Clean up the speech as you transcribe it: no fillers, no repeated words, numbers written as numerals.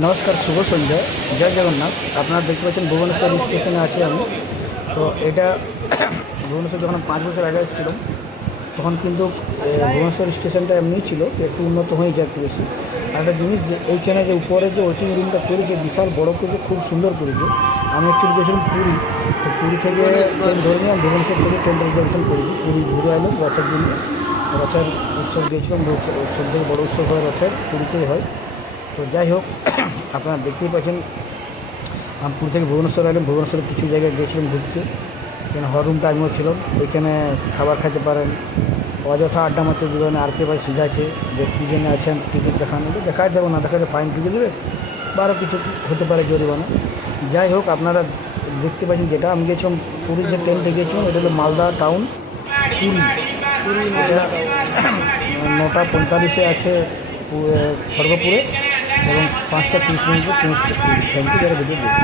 নমস্কার, শুভ সন্ধ্যা। জয় জগন্নাথ। আপনারা দেখতে পাচ্ছেন ভুবনেশ্বর স্টেশনে আছি আমি। তো এটা ভুবনেশ্বর যখন 5 বছর আগে এসেছিলাম তখন কিন্তু ভুবনেশ্বর স্টেশনটা এমনি ছিল, একটু উন্নত হয়ে যায় একটু বেশি। আর একটা জিনিস যে এইখানে যে উপরে যে ওয়েটিং রুমটা করেছে বিশাল বড় করেছে, খুব সুন্দর করেছে। আমি অ্যাকচুয়ালি গেছিলাম পুরী, তো পুরী থেকে ট্রেন ধরে নিয়ে আমি ভুবনেশ্বর থেকে ট্রেন রিজার্ভেশন করেছি। পুরী ঘুরে এলাম রথের জন্য। রথের উৎসব গিয়েছিলাম, সব থেকে বড়ো উৎসব হয় রথের, পুরীতেই হয়। তো যাই হোক, আপনারা দেখতেই পাচ্ছেন আমি পুরী থেকে ভুবনেশ্বর এলাম। ভুবনেশ্বরে কিছু জায়গায় গিয়েছিলাম ঘুরতে, এখানে হল রুমটা আমিও ছিলাম। এখানে খাবার খেতে পারেন, অযথা আড্ডা মারতে দেবেন। আর কে ভাই সিধাছে যে কী জন্য আছেন, টিকিট দেখানো দেখা যাবে না, দেখা যাবে ফাইন টিকে দেবে বা আরও কিছু হতে পারে জরিমানা। যাই হোক, আপনারা দেখতে পাচ্ছেন যেটা আমি গিয়েছিলাম পুরীর যে ট্রেনটা গিয়েছিলাম এটা হলো মালদা টাউন পুরী। এটা 9:45 আছে খড়গপুরে এবং 5:30 পৌঁছচ্ছে পুরী। থ্যাংক ইউ যারা ভিডিও দেখছে।